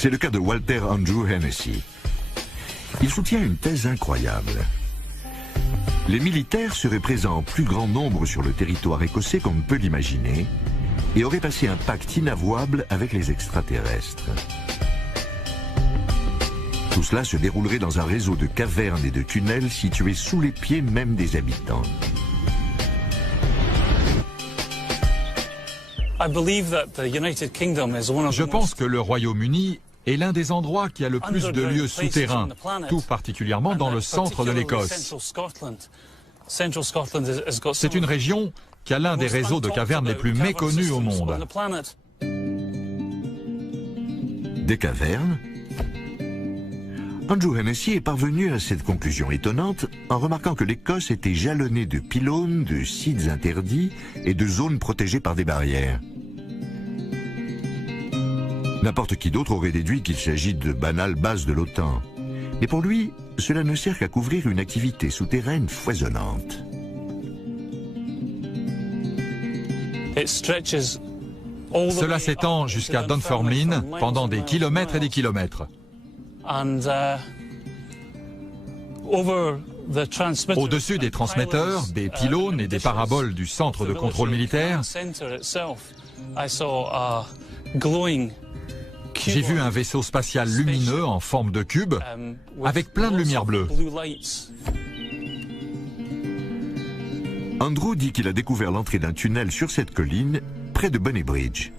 C'est le cas de Walter Andrew Hennessy. Il soutient une thèse incroyable. Les militaires seraient présents en plus grand nombre sur le territoire écossais qu'on ne peut l'imaginer et auraient passé un pacte inavouable avec les extraterrestres. Tout cela se déroulerait dans un réseau de cavernes et de tunnels situés sous les pieds même des habitants. Je pense que le Royaume-Uni est l'un des endroits qui a le plus de lieux souterrains, tout particulièrement dans le centre de l'Écosse. C'est une région qui a l'un des réseaux de cavernes les plus méconnus au monde. Des cavernes? Andrew Hennessy est parvenu à cette conclusion étonnante en remarquant que l'Écosse était jalonnée de pylônes, de sites interdits et de zones protégées par des barrières. N'importe qui d'autre aurait déduit qu'il s'agit de banales bases de l'OTAN. Mais pour lui, cela ne sert qu'à couvrir une activité souterraine foisonnante. Cela s'étend jusqu'à Dunfermline pendant des kilomètres et des kilomètres. Au-dessus des transmetteurs, des pylônes et des paraboles du centre de contrôle militaire, j'ai vu un vaisseau spatial lumineux en forme de cube avec plein de lumière bleue. Andrew dit qu'il a découvert l'entrée d'un tunnel sur cette colline près de Bonny Bridge.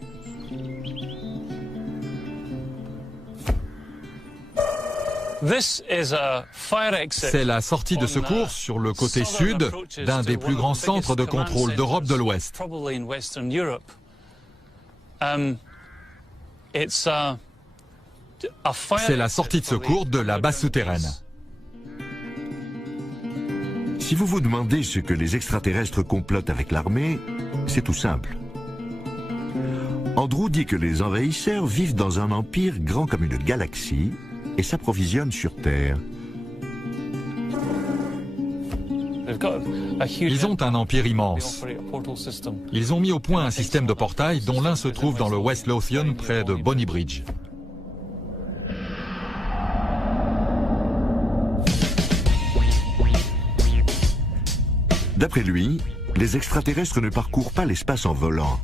C'est la sortie de secours sur le côté sud d'un des plus grands centres de contrôle d'Europe de l'Ouest. C'est la sortie de secours de la base souterraine. Si vous vous demandez ce que les extraterrestres complotent avec l'armée, c'est tout simple. Andrew dit que les envahisseurs vivent dans un empire grand comme une galaxie et s'approvisionnent sur Terre. Ils ont un empire immense. Ils ont mis au point un système de portails dont l'un se trouve dans le West Lothian près de Bonny Bridge. D'après lui, les extraterrestres ne parcourent pas l'espace en volant.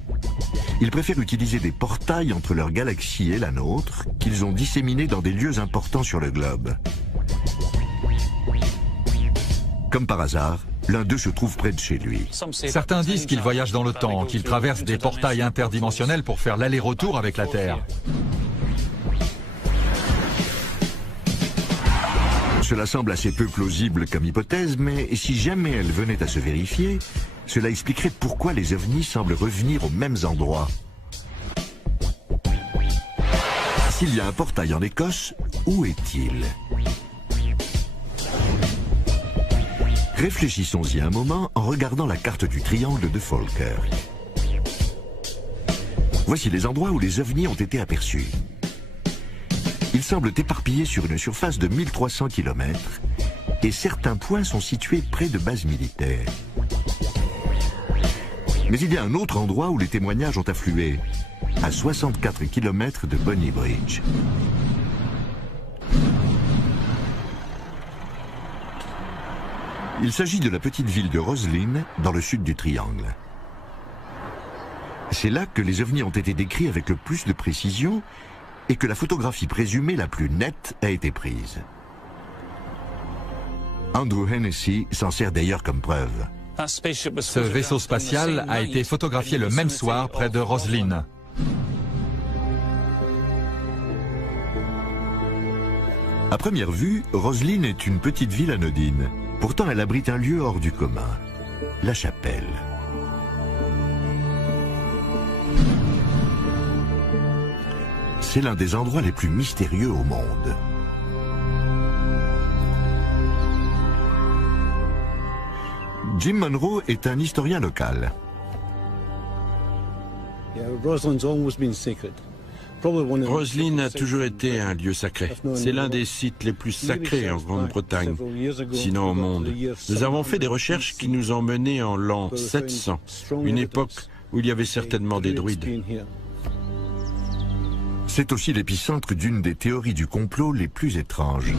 Ils préfèrent utiliser des portails entre leur galaxie et la nôtre, qu'ils ont disséminés dans des lieux importants sur le globe. Comme par hasard, l'un d'eux se trouve près de chez lui. Certains disent qu'ils voyagent dans le temps, qu'ils traversent des portails interdimensionnels pour faire l'aller-retour avec la Terre. Cela semble assez peu plausible comme hypothèse, mais si jamais elle venait à se vérifier, cela expliquerait pourquoi les ovnis semblent revenir aux mêmes endroits. S'il y a un portail en Écosse, où est-il? Réfléchissons-y un moment en regardant la carte du triangle de Falkirk. Voici les endroits où les ovnis ont été aperçus. Ils semblent éparpillés sur une surface de 1300 km et certains points sont situés près de bases militaires. Mais il y a un autre endroit où les témoignages ont afflué, à 64 km de Bonny Bridge. Il s'agit de la petite ville de Roslyn, dans le sud du triangle. C'est là que les ovnis ont été décrits avec le plus de précision et que la photographie présumée la plus nette a été prise. Andrew Hennessy s'en sert d'ailleurs comme preuve. Ce vaisseau spatial a été photographié le même soir près de Roslyn. À première vue, Roslyn est une petite ville anodine. Pourtant, elle abrite un lieu hors du commun, la chapelle. C'est l'un des endroits les plus mystérieux au monde. Jim Monroe est un historien local. Roslyn a toujours été un lieu sacré. C'est l'un des sites les plus sacrés en Grande-Bretagne, sinon au monde. Nous avons fait des recherches qui nous ont menés en l'an 700, une époque où il y avait certainement des druides. C'est aussi l'épicentre d'une des théories du complot les plus étranges.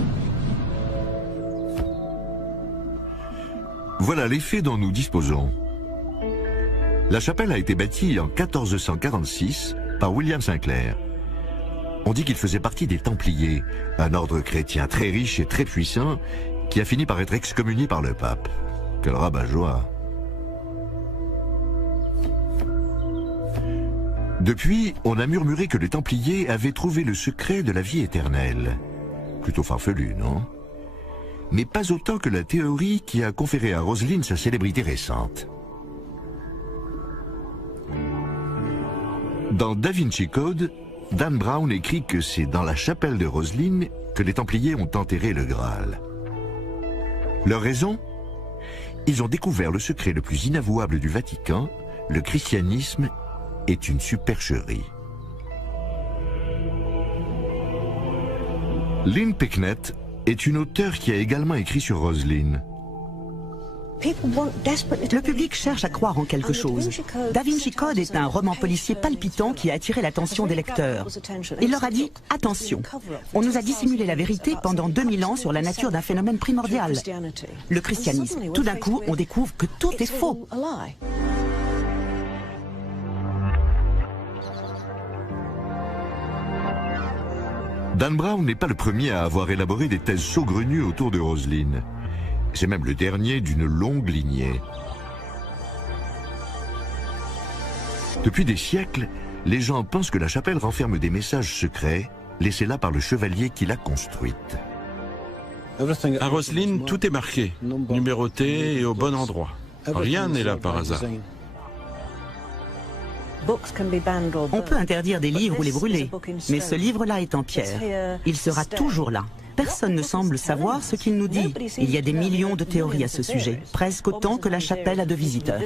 Voilà les faits dont nous disposons. La chapelle a été bâtie en 1446 par William Sinclair. On dit qu'il faisait partie des Templiers, un ordre chrétien très riche et très puissant qui a fini par être excommunié par le pape. Quel rabat-joie! Depuis, on a murmuré que les Templiers avaient trouvé le secret de la vie éternelle. Plutôt farfelu, non? Mais pas autant que la théorie qui a conféré à Roselyne sa célébrité récente. Dans Da Vinci Code, Dan Brown écrit que c'est dans la chapelle de Roselyne que les Templiers ont enterré le Graal. Leur raison? Ils ont découvert le secret le plus inavouable du Vatican, le christianisme est une supercherie. Lynn Pecknett est une auteure qui a également écrit sur Roselyne. Le public cherche à croire en quelque chose. Da Vinci Code est un roman policier palpitant qui a attiré l'attention des lecteurs. Il leur a dit « Attention, on nous a dissimulé la vérité pendant 2000 ans sur la nature d'un phénomène primordial, le christianisme. Tout d'un coup, on découvre que tout est faux. » Dan Brown n'est pas le premier à avoir élaboré des thèses saugrenues autour de Roselyne. C'est même le dernier d'une longue lignée. Depuis des siècles, les gens pensent que la chapelle renferme des messages secrets, laissés là par le chevalier qui l'a construite. À Roselyne, tout est marqué, numéroté et au bon endroit. Rien n'est là par hasard. On peut interdire des livres ou les brûler, mais ce livre-là est en pierre. Il sera toujours là. Personne ne semble savoir ce qu'il nous dit. Il y a des millions de théories à ce sujet, presque autant que la chapelle a de visiteurs.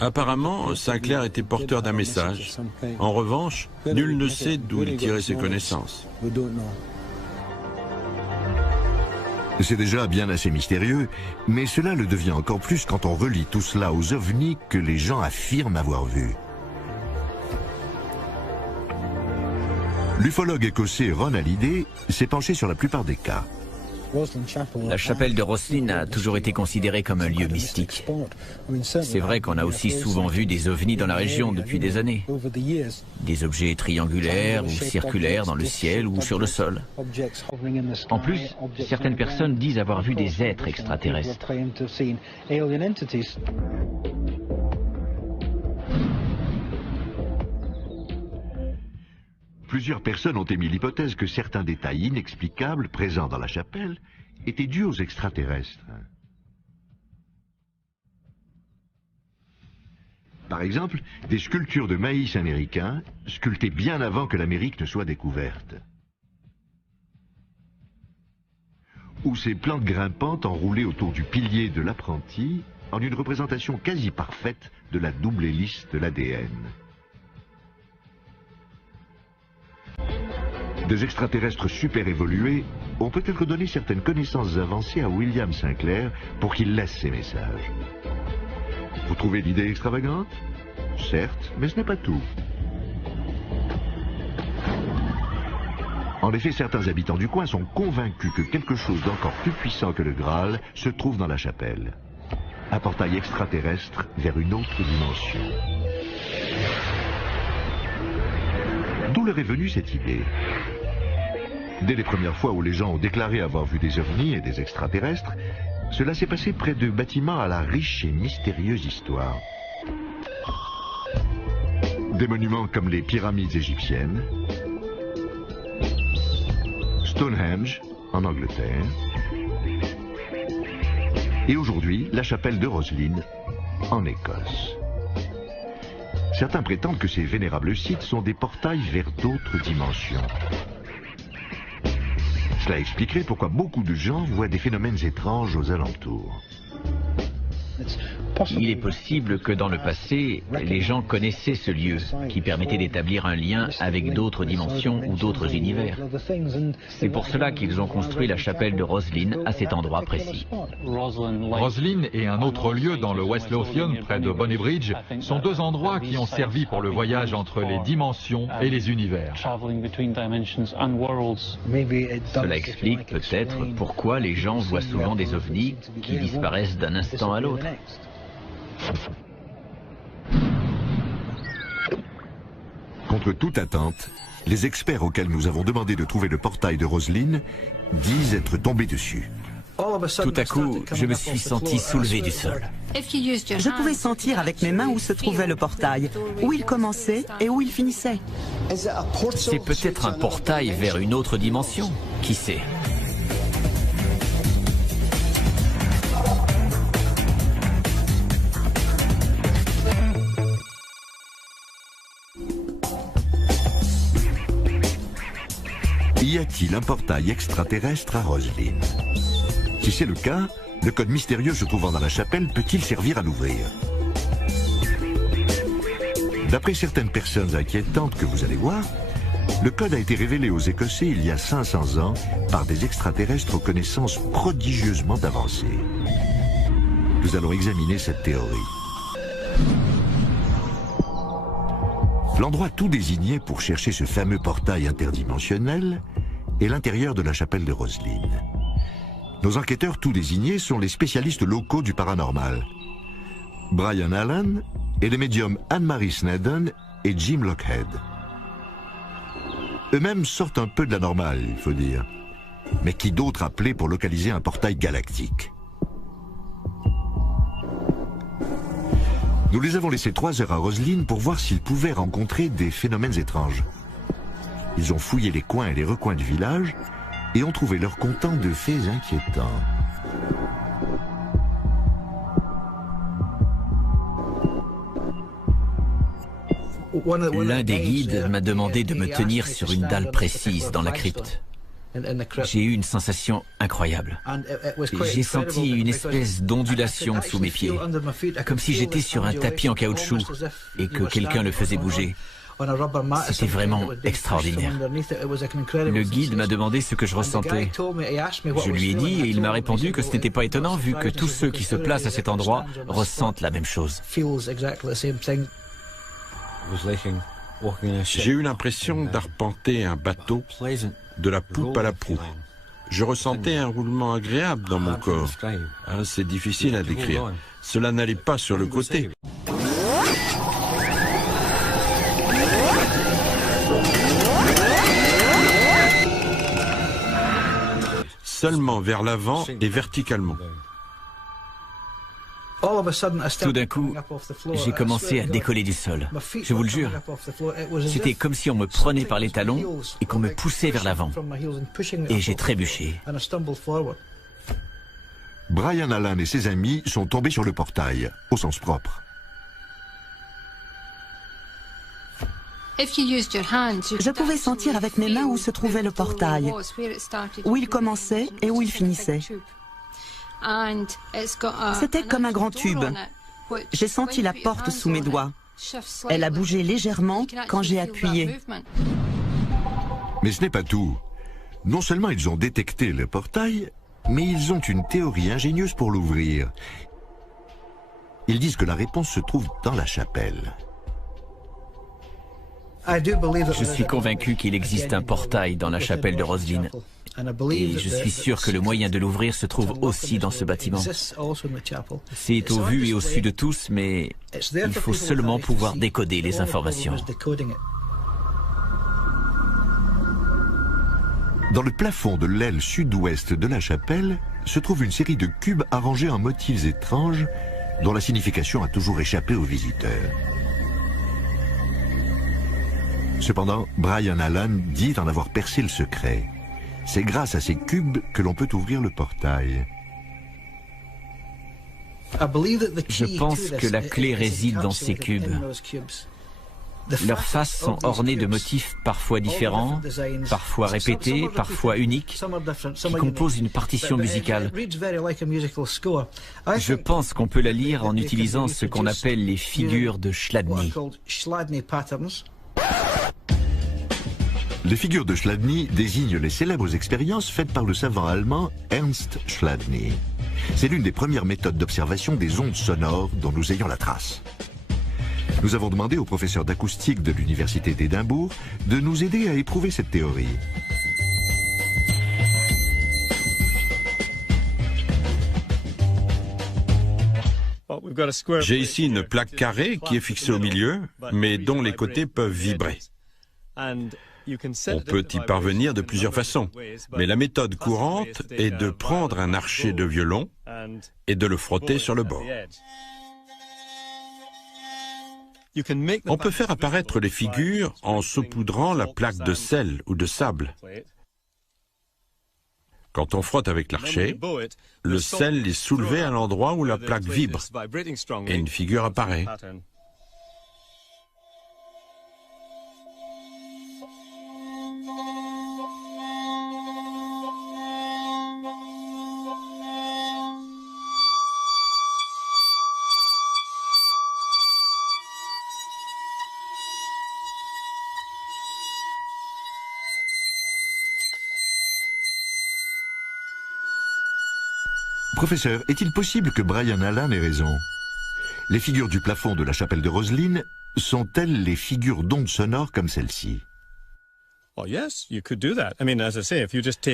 Apparemment, Sinclair était porteur d'un message. En revanche, nul ne sait d'où il tirait ses connaissances. C'est déjà bien assez mystérieux, mais cela le devient encore plus quand on relie tout cela aux ovnis que les gens affirment avoir vus. L'ufologue écossais Ron Halliday s'est penché sur la plupart des cas. La chapelle de Roselyne a toujours été considérée comme un lieu mystique. C'est vrai qu'on a aussi souvent vu des ovnis dans la région depuis des années. Des objets triangulaires ou circulaires dans le ciel ou sur le sol. En plus, certaines personnes disent avoir vu des êtres extraterrestres. Plusieurs personnes ont émis l'hypothèse que certains détails inexplicables présents dans la chapelle étaient dus aux extraterrestres. Par exemple, des sculptures de maïs américains, sculptées bien avant que l'Amérique ne soit découverte. Ou ces plantes grimpantes enroulées autour du pilier de l'apprenti, en une représentation quasi parfaite de la double hélice de l'ADN. Des extraterrestres super évolués ont peut-être donné certaines connaissances avancées à William Sinclair pour qu'il laisse ses messages. Vous trouvez l'idée extravagante? Certes, mais ce n'est pas tout. En effet, certains habitants du coin sont convaincus que quelque chose d'encore plus puissant que le Graal se trouve dans la chapelle. Un portail extraterrestre vers une autre dimension. D'où leur est venue cette idée? Dès les premières fois où les gens ont déclaré avoir vu des ovnis et des extraterrestres, cela s'est passé près de bâtiments à la riche et mystérieuse histoire. Des monuments comme les pyramides égyptiennes, Stonehenge en Angleterre, et aujourd'hui la chapelle de Roselyne en Écosse. Certains prétendent que ces vénérables sites sont des portails vers d'autres dimensions. Cela expliquerait pourquoi beaucoup de gens voient des phénomènes étranges aux alentours. Il est possible que dans le passé, les gens connaissaient ce lieu, qui permettait d'établir un lien avec d'autres dimensions ou d'autres univers. C'est pour cela qu'ils ont construit la chapelle de Roslin à cet endroit précis. Roslin et un autre lieu dans le West Lothian, près de Bonny Bridge, sont deux endroits qui ont servi pour le voyage entre les dimensions et les univers. Cela explique peut-être pourquoi les gens voient souvent des ovnis qui disparaissent d'un instant à l'autre. Contre toute attente, les experts auxquels nous avons demandé de trouver le portail de Roslin disent être tombés dessus. Tout à coup, je me suis senti soulevé du sol. Je pouvais sentir avec mes mains où se trouvait le portail, où il commençait et où il finissait. C'est peut-être un portail vers une autre dimension. Qui sait? Y a-t-il un portail extraterrestre à Roslin? Si c'est le cas, le code mystérieux se trouvant dans la chapelle peut-il servir à l'ouvrir? D'après certaines personnes inquiétantes que vous allez voir, le code a été révélé aux Écossais il y a 500 ans par des extraterrestres aux connaissances prodigieusement avancées. Nous allons examiner cette théorie. L'endroit tout désigné pour chercher ce fameux portail interdimensionnel est l'intérieur de la chapelle de Roslin. Nos enquêteurs tout désignés sont les spécialistes locaux du paranormal. Brian Allen et les médiums Anne-Marie Snedden et Jim Lockhead. Eux-mêmes sortent un peu de la normale, il faut dire. Mais qui d'autre appelé pour localiser un portail galactique? Nous les avons laissés 3 heures à Roslin pour voir s'ils pouvaient rencontrer des phénomènes étranges. Ils ont fouillé les coins et les recoins du village et ont trouvé leur comptant de faits inquiétants. L'un des guides m'a demandé de me tenir sur une dalle précise dans la crypte. J'ai eu une sensation incroyable. J'ai senti une espèce d'ondulation sous mes pieds, comme si j'étais sur un tapis en caoutchouc et que quelqu'un le faisait bouger. C'était vraiment extraordinaire. Le guide m'a demandé ce que je ressentais. Je lui ai dit et il m'a répondu que ce n'était pas étonnant vu que tous ceux qui se placent à cet endroit ressentent la même chose. J'ai eu l'impression d'arpenter un bateau de la poupe à la proue. Je ressentais un roulement agréable dans mon corps. C'est difficile à décrire. Cela n'allait pas sur le côté. Seulement vers l'avant et verticalement. Tout d'un coup, j'ai commencé à décoller du sol. Je vous le jure. C'était comme si on me prenait par les talons et qu'on me poussait vers l'avant. Et j'ai trébuché. Brian Allen et ses amis sont tombés sur le portail, au sens propre. Je pouvais sentir avec mes mains où se trouvait le portail, où il commençait et où il finissait. C'était comme un grand tube. J'ai senti la porte sous mes doigts. Elle a bougé légèrement quand j'ai appuyé. Mais ce n'est pas tout. Non seulement ils ont détecté le portail, mais ils ont une théorie ingénieuse pour l'ouvrir. Ils disent que la réponse se trouve dans la chapelle. Je suis convaincu qu'il existe un portail dans la chapelle de Roslin. Et je suis sûr que le moyen de l'ouvrir se trouve aussi dans ce bâtiment. C'est au vu et au su de tous, mais il faut seulement pouvoir décoder les informations. Dans le plafond de l'aile sud-ouest de la chapelle se trouve une série de cubes arrangés en motifs étranges dont la signification a toujours échappé aux visiteurs. Cependant, Brian Allen dit en avoir percé le secret. C'est grâce à ces cubes que l'on peut ouvrir le portail. Je pense que la clé réside dans ces cubes. Leurs faces sont ornées de motifs parfois différents, parfois répétés, parfois uniques, qui composent une partition musicale. Je pense qu'on peut la lire en utilisant ce qu'on appelle les figures de Chladni. Les figures de Chladni désignent les célèbres expériences faites par le savant allemand Ernst Chladni. C'est l'une des premières méthodes d'observation des ondes sonores dont nous ayons la trace. Nous avons demandé au professeur d'acoustique de l'Université d'Édimbourg de nous aider à éprouver cette théorie. J'ai ici une plaque carrée qui est fixée au milieu, mais dont les côtés peuvent vibrer. On peut y parvenir de plusieurs façons, mais la méthode courante est de prendre un archet de violon et de le frotter sur le bord. On peut faire apparaître les figures en saupoudrant la plaque de sel ou de sable. Quand on frotte avec l'archet, le sel est soulevé à l'endroit où la plaque vibre et une figure apparaît. Professeur, est-il possible que Brian Allan ait raison? Les figures du plafond de la chapelle de Rosslyn sont-elles les figures d'ondes sonores comme celle-ci?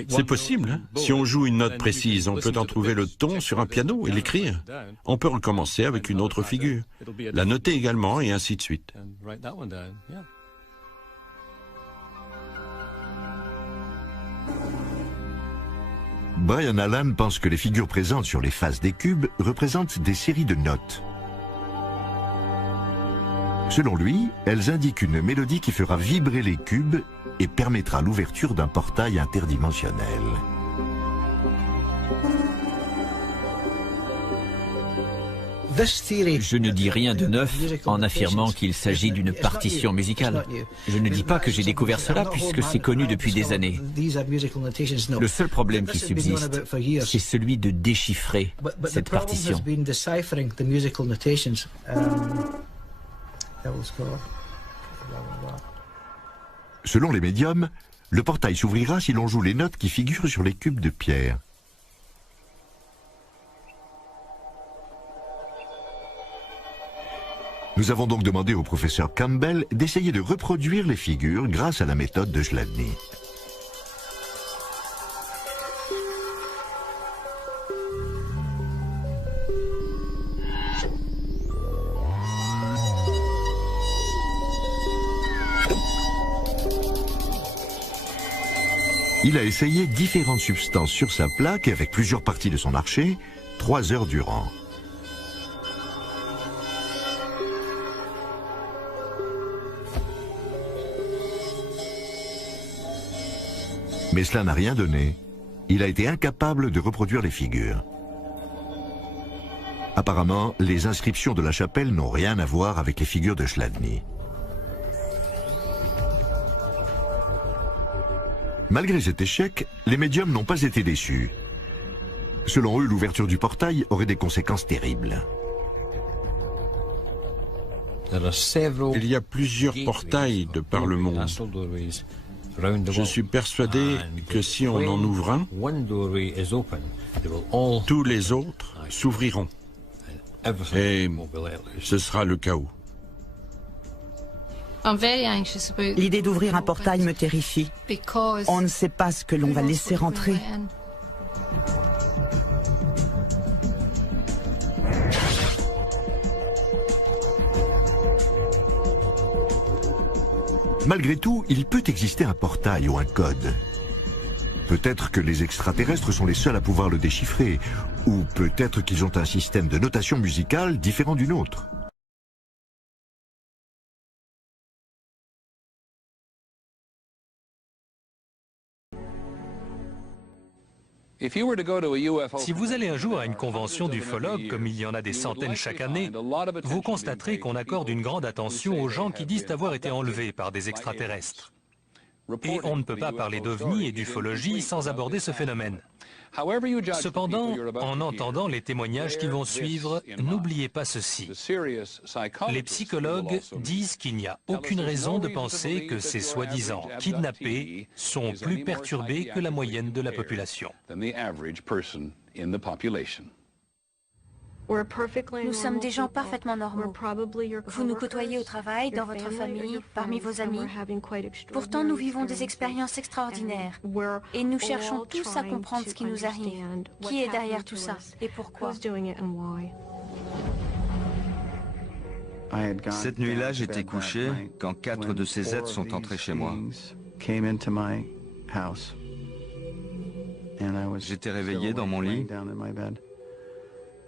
C'est possible, hein? Si on joue une note précise, on peut en trouver le ton sur un piano et l'écrire. On peut recommencer avec une autre figure, la noter également et ainsi de suite. Brian Allan pense que les figures présentes sur les faces des cubes représentent des séries de notes. Selon lui, elles indiquent une mélodie qui fera vibrer les cubes et permettra l'ouverture d'un portail interdimensionnel. Je ne dis rien de neuf en affirmant qu'il s'agit d'une partition musicale. Je ne dis pas que j'ai découvert cela puisque c'est connu depuis des années. Le seul problème qui subsiste, c'est celui de déchiffrer cette partition. Selon les médiums, le portail s'ouvrira si l'on joue les notes qui figurent sur les cubes de pierre. Nous avons donc demandé au professeur Campbell d'essayer de reproduire les figures grâce à la méthode de Chladni. Il a essayé différentes substances sur sa plaque et avec plusieurs parties de son archet, 3 heures durant. Mais cela n'a rien donné. Il a été incapable de reproduire les figures. Apparemment, les inscriptions de la chapelle n'ont rien à voir avec les figures de Chladni. Malgré cet échec, les médiums n'ont pas été déçus. Selon eux, l'ouverture du portail aurait des conséquences terribles. Il y a plusieurs portails de par le monde. Je suis persuadé que si on en ouvre un, tous les autres s'ouvriront. Et ce sera le chaos. L'idée d'ouvrir un portail me terrifie. On ne sait pas ce que l'on va laisser rentrer. Malgré tout, il peut exister un portail ou un code. Peut-être que les extraterrestres sont les seuls à pouvoir le déchiffrer, ou peut-être qu'ils ont un système de notation musicale différent du nôtre. Si vous allez un jour à une convention d'ufologues, comme il y en a des centaines chaque année, vous constaterez qu'on accorde une grande attention aux gens qui disent avoir été enlevés par des extraterrestres. Et on ne peut pas parler d'ovnis et d'ufologie sans aborder ce phénomène. Cependant, en entendant les témoignages qui vont suivre, n'oubliez pas ceci. Les psychologues disent qu'il n'y a aucune raison de penser que ces soi-disant kidnappés sont plus perturbés que la moyenne de la population. Nous sommes des gens parfaitement normaux. Vous nous côtoyez au travail, dans votre famille, parmi vos amis. Pourtant, nous vivons des expériences extraordinaires. Et nous cherchons tous à comprendre ce qui nous arrive. Qui est derrière tout ça et pourquoi? Cette nuit-là, j'étais couché quand 4 de ces êtres sont entrés chez moi. J'étais réveillé dans mon lit.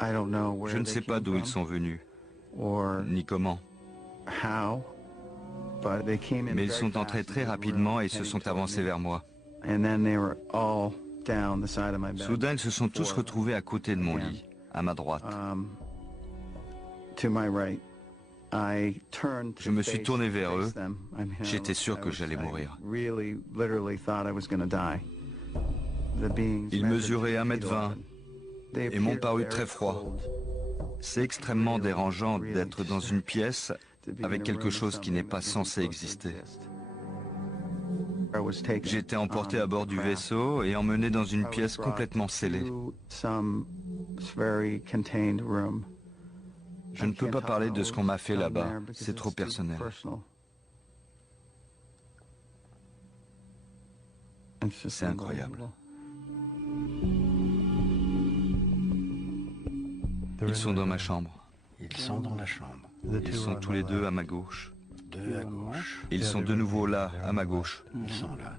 Je ne sais pas d'où ils sont venus, ni comment. Mais ils sont entrés très rapidement et se sont avancés vers moi. Soudain, ils se sont tous retrouvés à côté de mon lit, à ma droite. Je me suis tourné vers eux. J'étais sûr que j'allais mourir. Ils mesuraient 1,20 m et m'ont paru très froids. C'est extrêmement dérangeant d'être dans une pièce avec quelque chose qui n'est pas censé exister. J'ai été emporté à bord du vaisseau et emmené dans une pièce complètement scellée. Je ne peux pas parler de ce qu'on m'a fait là-bas, c'est trop personnel. C'est incroyable. Ils sont dans ma chambre. Ils sont dans la chambre. Ils sont tous les deux à ma gauche. Deux à gauche. Ils sont de nouveau là, à ma gauche. Ils sont là.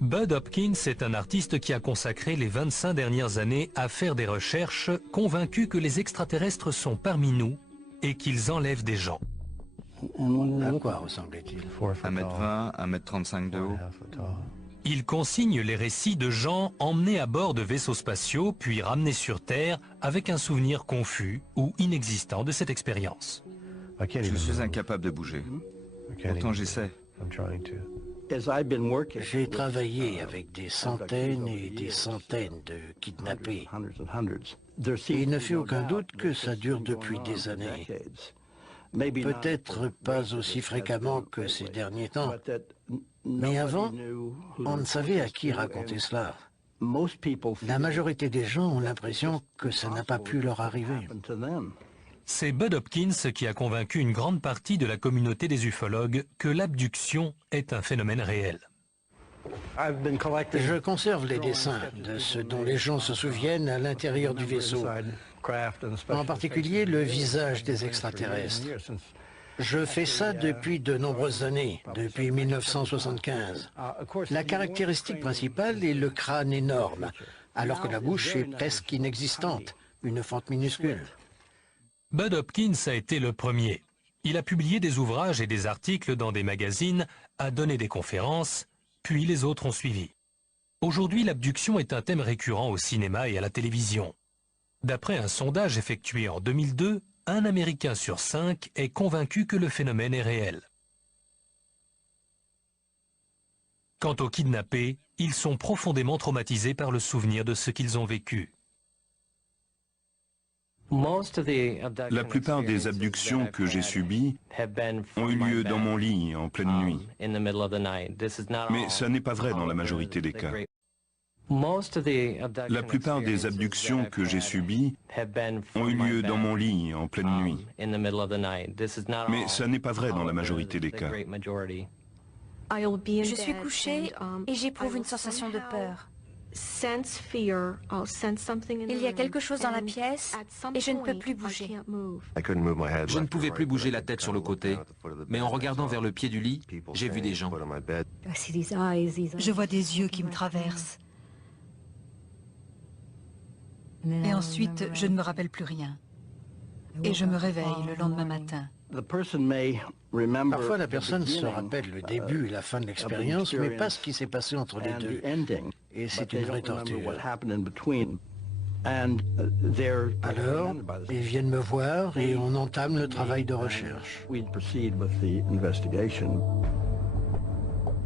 Bud Hopkins est un artiste qui a consacré les 25 dernières années à faire des recherches, convaincu que les extraterrestres sont parmi nous et qu'ils enlèvent des gens. À quoi ressemblait-il? 1,20 m, 1,35 m de haut. Il consigne les récits de gens emmenés à bord de vaisseaux spatiaux puis ramenés sur Terre avec un souvenir confus ou inexistant de cette expérience. Je suis incapable de bouger. Pourtant j'essaie. J'ai travaillé avec des centaines et des centaines de kidnappés. Et il ne fait aucun doute que ça dure depuis des années. Peut-être pas aussi fréquemment que ces derniers temps. Mais avant, on ne savait à qui raconter cela. La majorité des gens ont l'impression que ça n'a pas pu leur arriver. C'est Bud Hopkins qui a convaincu une grande partie de la communauté des ufologues que l'abduction est un phénomène réel. Je conserve les dessins de ce dont les gens se souviennent à l'intérieur du vaisseau, en particulier le visage des extraterrestres. Je fais ça depuis de nombreuses années, depuis 1975. La caractéristique principale est le crâne énorme, alors que la bouche est presque inexistante, une fente minuscule. Bud Hopkins a été le premier. Il a publié des ouvrages et des articles dans des magazines, a donné des conférences, puis les autres ont suivi. Aujourd'hui, l'abduction est un thème récurrent au cinéma et à la télévision. D'après un sondage effectué en 2002, un Américain sur 5 est convaincu que le phénomène est réel. Quant aux kidnappés, ils sont profondément traumatisés par le souvenir de ce qu'ils ont vécu. La plupart des abductions que j'ai subies ont eu lieu dans mon lit en pleine nuit. Mais ça n'est pas vrai dans la majorité des cas. La plupart des abductions que j'ai subies ont eu lieu dans mon lit en pleine nuit. Mais ça n'est pas vrai dans la majorité des cas. Je suis couchée et j'éprouve une sensation de peur. Il y a quelque chose dans la pièce et je ne peux plus bouger. Je ne pouvais plus bouger la tête sur le côté, mais en regardant vers le pied du lit, j'ai vu des gens. Je vois des yeux qui me traversent. Et ensuite, je ne me rappelle plus rien. Et je me réveille le lendemain matin. Parfois, la personne se rappelle le début et la fin de l'expérience, mais pas ce qui s'est passé entre les deux. et c'est une vraie torture. Alors, ils viennent me voir et on entame le travail de recherche.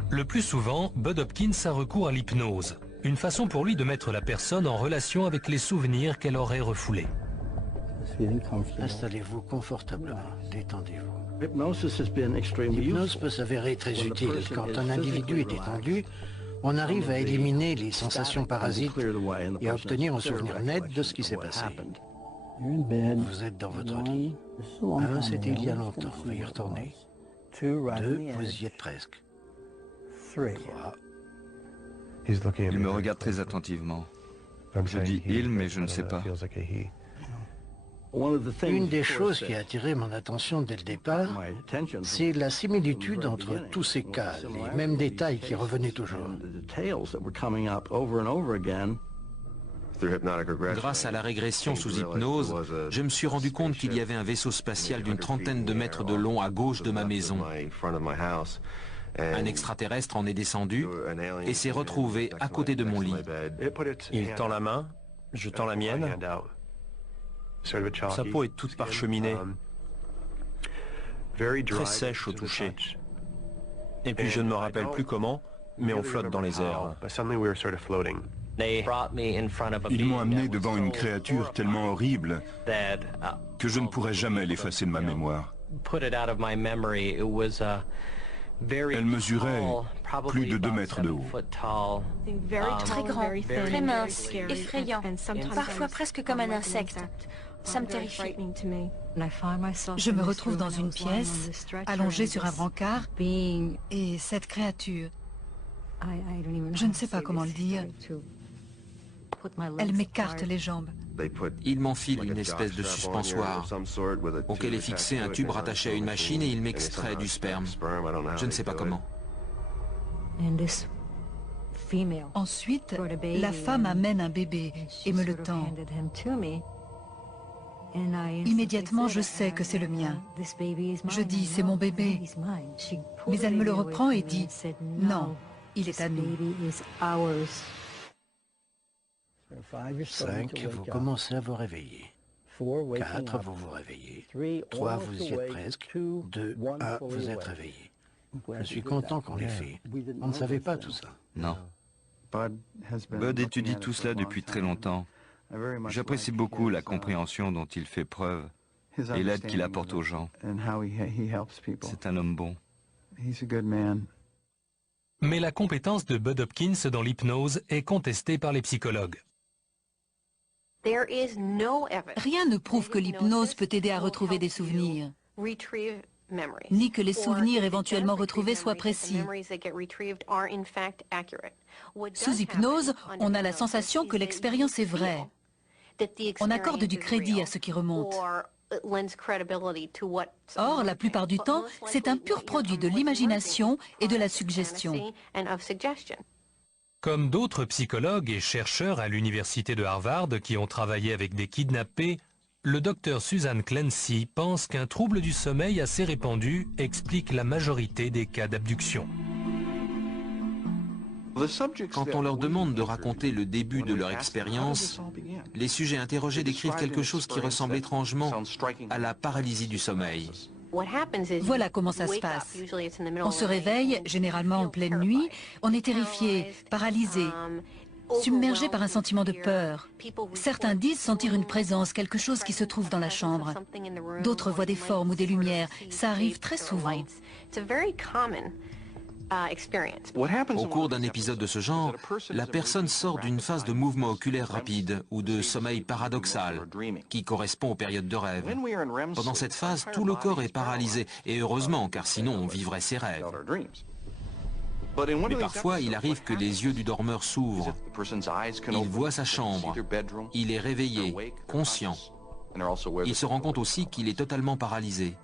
Le plus souvent, Bud Hopkins a recours à l'hypnose, une façon pour lui de mettre la personne en relation avec les souvenirs qu'elle aurait refoulés. Installez-vous confortablement, détendez-vous. L'hypnose peut s'avérer très utile. Quand un individu est détendu, on arrive à éliminer les sensations parasites et à obtenir un souvenir net de ce qui s'est passé. Vous êtes dans votre lit. 1, c'était il y a longtemps, veuillez retourner. 2, vous y êtes presque. 3. Il me regarde très attentivement. Je dis « il », mais je ne sais pas. Une des choses qui a attiré mon attention dès le départ, c'est la similitude entre tous ces cas, les mêmes détails qui revenaient toujours. Grâce à la régression sous hypnose, je me suis rendu compte qu'il y avait un vaisseau spatial d'une trentaine de mètres de long à gauche de ma maison. Un extraterrestre en est descendu et s'est retrouvé à côté de mon lit. Il tend la main, je tends la mienne. Sa peau est toute parcheminée, très sèche au toucher. Et puis je ne me rappelle plus comment, mais on flotte dans les airs. Ils m'ont amené devant une créature tellement horrible que je ne pourrais jamais l'effacer de ma mémoire. Elle mesurait plus de 2 mètres de haut. Très grand, très mince, effrayant, parfois presque comme un insecte. Ça me terrifie. Je me retrouve dans une pièce, allongée sur un brancard, et cette créature, je ne sais pas comment le dire, elle m'écarte les jambes. Il m'enfile une espèce de suspensoire auquel est fixé un tube rattaché à une machine et il m'extrait du sperme. Je ne sais pas comment. Ensuite, la femme amène un bébé et me le tend. Immédiatement, je sais que c'est le mien. Je dis, c'est mon bébé. Mais elle me le reprend et dit, non, il est à nous. 5, vous commencez à vous réveiller. 4, vous vous réveillez. 3, vous y êtes presque. 2, 1, vous êtes réveillé. Je suis content qu'on l'ait fait. On ne savait pas tout ça. Non. Bud étudie tout cela depuis très longtemps. J'apprécie beaucoup la compréhension dont il fait preuve et l'aide qu'il apporte aux gens. C'est un homme bon. Mais la compétence de Bud Hopkins dans l'hypnose est contestée par les psychologues. Rien ne prouve que l'hypnose peut aider à retrouver des souvenirs, ni que les souvenirs éventuellement retrouvés soient précis. Sous hypnose, on a la sensation que l'expérience est vraie. On accorde du crédit à ce qui remonte. Or, la plupart du temps, c'est un pur produit de l'imagination et de la suggestion. Comme d'autres psychologues et chercheurs à l'université de Harvard qui ont travaillé avec des kidnappés, le docteur Susan Clancy pense qu'un trouble du sommeil assez répandu explique la majorité des cas d'abduction. Quand on leur demande de raconter le début de leur expérience, les sujets interrogés décrivent quelque chose qui ressemble étrangement à la paralysie du sommeil. Voilà comment ça se passe. On se réveille, généralement en pleine nuit, on est terrifié, paralysé, submergé par un sentiment de peur. Certains disent sentir une présence, quelque chose qui se trouve dans la chambre. D'autres voient des formes ou des lumières. Ça arrive très souvent. Au cours d'un épisode de ce genre, la personne sort d'une phase de mouvement oculaire rapide ou de sommeil paradoxal, qui correspond aux périodes de rêve. Pendant cette phase, tout le corps est paralysé, et heureusement, car sinon on vivrait ses rêves. Mais parfois, il arrive que les yeux du dormeur s'ouvrent. Il voit sa chambre. Il est réveillé, conscient. Il se rend compte aussi qu'il est totalement paralysé.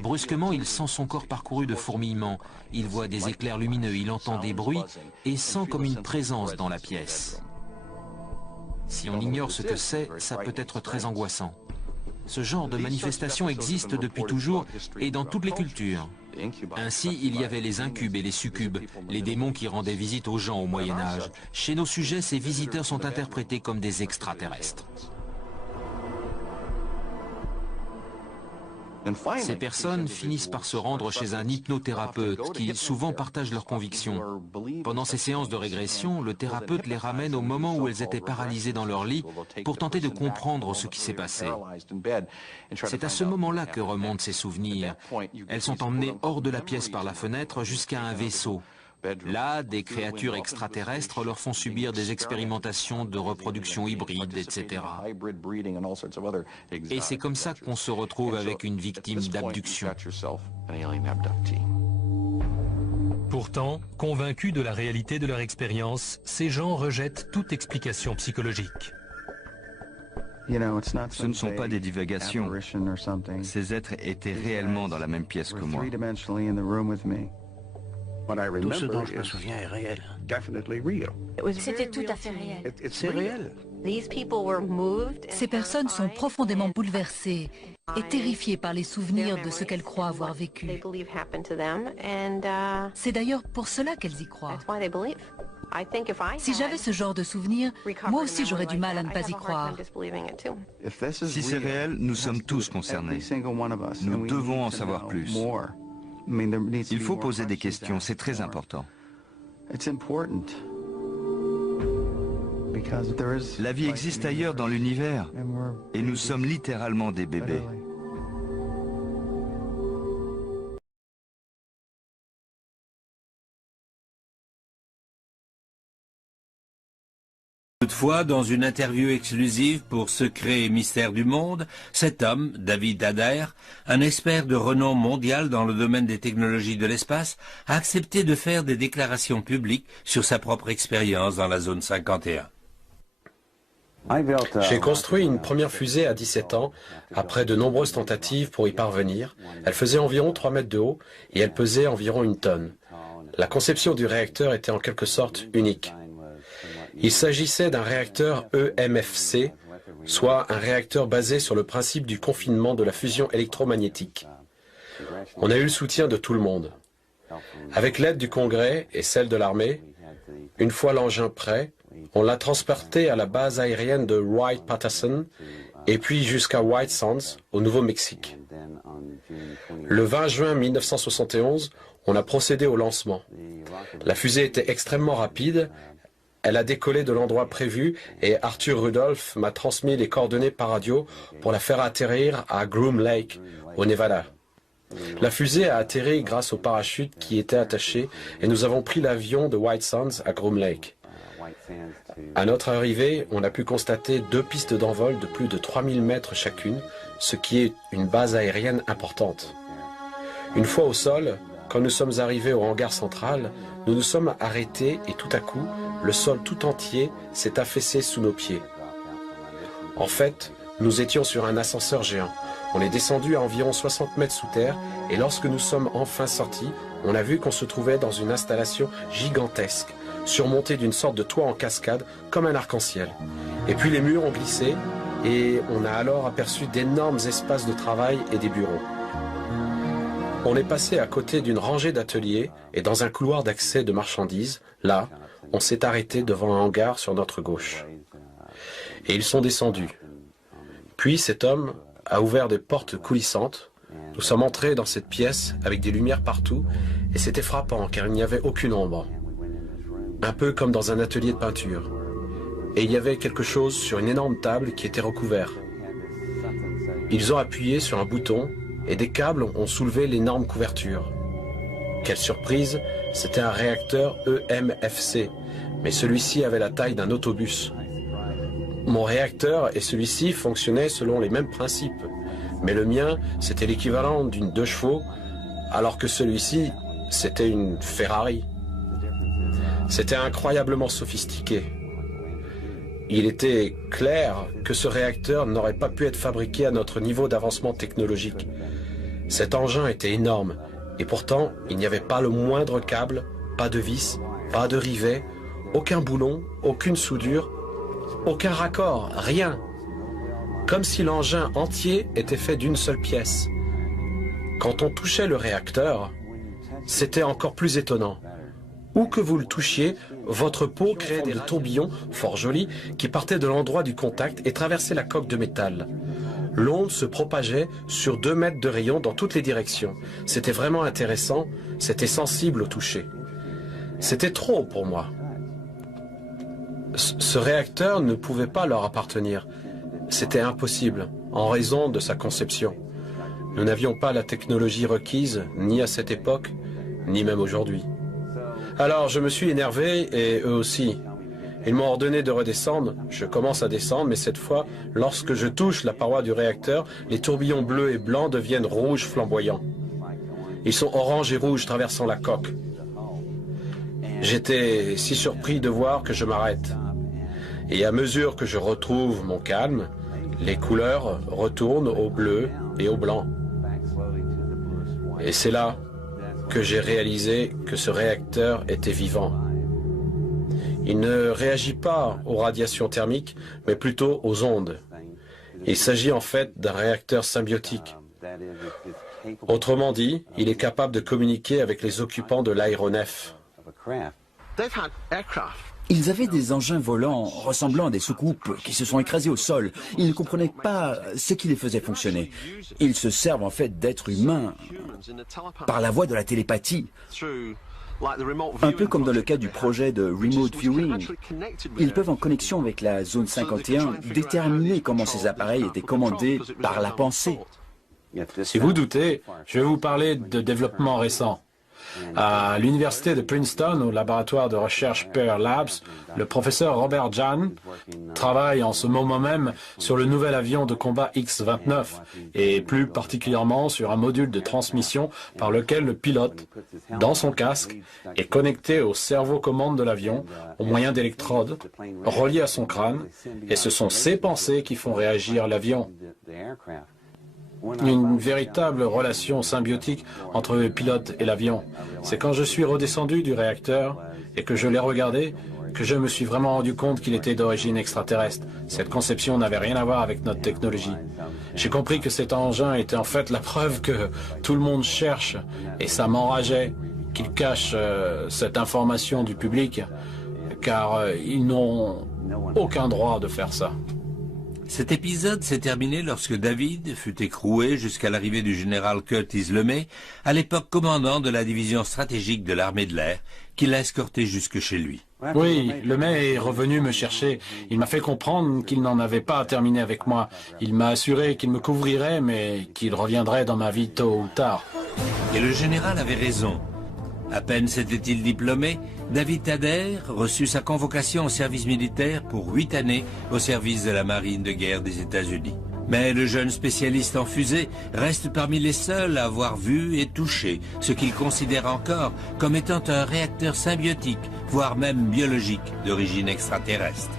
Brusquement, il sent son corps parcouru de fourmillements. Il voit des éclairs lumineux, il entend des bruits et sent comme une présence dans la pièce. Si on ignore ce que c'est, ça peut être très angoissant. Ce genre de manifestation existe depuis toujours et dans toutes les cultures. Ainsi, il y avait les incubes et les succubes, les démons qui rendaient visite aux gens au Moyen-Âge. Chez nos sujets, ces visiteurs sont interprétés comme des extraterrestres. Ces personnes finissent par se rendre chez un hypnothérapeute qui souvent partage leurs convictions. Pendant ces séances de régression, le thérapeute les ramène au moment où elles étaient paralysées dans leur lit pour tenter de comprendre ce qui s'est passé. C'est à ce moment-là que remontent ces souvenirs. Elles sont emmenées hors de la pièce par la fenêtre jusqu'à un vaisseau. Là, des créatures extraterrestres leur font subir des expérimentations de reproduction hybride, etc. Et c'est comme ça qu'on se retrouve avec une victime d'abduction. Pourtant, convaincus de la réalité de leur expérience, ces gens rejettent toute explication psychologique. Ce ne sont pas des divagations. Ces êtres étaient réellement dans la même pièce que moi. Tout ce dont je me souviens est réel. C'était tout à fait réel. C'est réel. Ces personnes sont profondément bouleversées et terrifiées par les souvenirs de ce qu'elles croient avoir vécu. C'est d'ailleurs pour cela qu'elles y croient. Si j'avais ce genre de souvenirs, moi aussi j'aurais du mal à ne pas y croire. Si c'est réel, nous sommes tous concernés. Nous devons en savoir plus. Il faut poser des questions, c'est très important. La vie existe ailleurs dans l'univers et nous sommes littéralement des bébés. Toutefois, dans une interview exclusive pour Secrets et Mystères du Monde, cet homme, David Adair, un expert de renom mondial dans le domaine des technologies de l'espace, a accepté de faire des déclarations publiques sur sa propre expérience dans la zone 51. J'ai construit une première fusée à 17 ans, après de nombreuses tentatives pour y parvenir. Elle faisait environ 3 mètres de haut et elle pesait environ 1 tonne. La conception du réacteur était en quelque sorte unique. Il s'agissait d'un réacteur EMFC, soit un réacteur basé sur le principe du confinement de la fusion électromagnétique. On a eu le soutien de tout le monde. Avec l'aide du Congrès et celle de l'armée, une fois l'engin prêt, on l'a transporté à la base aérienne de Wright-Patterson et puis jusqu'à White Sands, au Nouveau-Mexique. Le 20 juin 1971, on a procédé au lancement. La fusée était extrêmement rapide. Elle a décollé de l'endroit prévu et Arthur Rudolph m'a transmis les coordonnées par radio pour la faire atterrir à Groom Lake, au Nevada. La fusée a atterri grâce au parachute qui était attaché et nous avons pris l'avion de White Sands à Groom Lake. À notre arrivée, on a pu constater 2 pistes d'envol de plus de 3000 mètres chacune, ce qui est une base aérienne importante. Une fois au sol, quand nous sommes arrivés au hangar central, nous nous sommes arrêtés et tout à coup, le sol tout entier s'est affaissé sous nos pieds. En fait, nous étions sur un ascenseur géant. On est descendu à environ 60 mètres sous terre et lorsque nous sommes enfin sortis, on a vu qu'on se trouvait dans une installation gigantesque, surmontée d'une sorte de toit en cascade comme un arc-en-ciel. Et puis les murs ont glissé et on a alors aperçu d'énormes espaces de travail et des bureaux. On est passé à côté d'une rangée d'ateliers et dans un couloir d'accès de marchandises, là, on s'est arrêté devant un hangar sur notre gauche. Et ils sont descendus. Puis cet homme a ouvert des portes coulissantes. Nous sommes entrés dans cette pièce avec des lumières partout et c'était frappant car il n'y avait aucune ombre. Un peu comme dans un atelier de peinture. Et il y avait quelque chose sur une énorme table qui était recouvert. Ils ont appuyé sur un bouton et des câbles ont soulevé l'énorme couverture. Quelle surprise, c'était un réacteur EMFC, mais celui-ci avait la taille d'un autobus. Mon réacteur et celui-ci fonctionnaient selon les mêmes principes, mais le mien, c'était l'équivalent d'une 2 chevaux, alors que celui-ci, c'était une Ferrari. C'était incroyablement sophistiqué. Il était clair que ce réacteur n'aurait pas pu être fabriqué à notre niveau d'avancement technologique. Cet engin était énorme, et pourtant, il n'y avait pas le moindre câble, pas de vis, pas de rivet, aucun boulon, aucune soudure, aucun raccord, rien. Comme si l'engin entier était fait d'une seule pièce. Quand on touchait le réacteur, C'était encore plus étonnant. Où que vous le touchiez, votre peau créait des tourbillons, fort jolis, qui partaient de l'endroit du contact et traversaient la coque de métal. L'onde se propageait sur 2 mètres de rayon dans toutes les directions. C'était vraiment intéressant, c'était sensible au toucher. C'était trop pour moi. Ce réacteur ne pouvait pas leur appartenir. C'était impossible, en raison de sa conception. Nous n'avions pas la technologie requise, ni à cette époque, ni même aujourd'hui. Alors je me suis énervé, et eux aussi. Ils m'ont ordonné de redescendre. Je commence à descendre, mais cette fois, lorsque je touche la paroi du réacteur, les tourbillons bleus et blancs deviennent rouges flamboyants. Ils sont orange et rouge traversant la coque. J'étais si surpris de voir que je m'arrête. Et à mesure que je retrouve mon calme, les couleurs retournent au bleu et au blanc. Et c'est là que j'ai réalisé que ce réacteur était vivant. Il ne réagit pas aux radiations thermiques, mais plutôt aux ondes. Il s'agit en fait d'un réacteur symbiotique. Autrement dit, il est capable de communiquer avec les occupants de l'aéronef. Ils avaient des engins volants ressemblant à des soucoupes qui se sont écrasés au sol. Ils ne comprenaient pas ce qui les faisait fonctionner. Ils se servent en fait d'êtres humains par la voie de la télépathie. Un peu comme dans le cas du projet de Remote Viewing. Ils peuvent, en connexion avec la zone 51, déterminer comment ces appareils étaient commandés par la pensée. Si vous doutez, je vais vous parler de développement récent. À l'université de Princeton, au laboratoire de recherche Pear Labs, le professeur Robert Jahn travaille en ce moment même sur le nouvel avion de combat X-29 et plus particulièrement sur un module de transmission par lequel le pilote, dans son casque, est connecté au cerveau-commande de l'avion au moyen d'électrodes reliées à son crâne, et ce sont ses pensées qui font réagir l'avion. Une véritable relation symbiotique entre le pilote et l'avion. C'est quand je suis redescendu du réacteur et que je l'ai regardé que je me suis vraiment rendu compte qu'il était d'origine extraterrestre. Cette conception n'avait rien à voir avec notre technologie. J'ai compris que cet engin était en fait la preuve que tout le monde cherche, et ça m'enrageait qu'il cache cette information du public, car ils n'ont aucun droit de faire ça. Cet épisode s'est terminé lorsque David fut écroué jusqu'à l'arrivée du général Curtis LeMay, à l'époque commandant de la division stratégique de l'armée de l'air, qui l'a escorté jusque chez lui. Oui, LeMay est revenu me chercher. Il m'a fait comprendre qu'il n'en avait pas terminé avec moi. Il m'a assuré qu'il me couvrirait, mais qu'il reviendrait dans ma vie tôt ou tard. Et le général avait raison. À peine s'était-il diplômé, David Adair reçut sa convocation au service militaire pour 8 années au service de la marine de guerre des États-Unis. Mais le jeune spécialiste en fusée reste parmi les seuls à avoir vu et touché ce qu'il considère encore comme étant un réacteur symbiotique, voire même biologique, d'origine extraterrestre.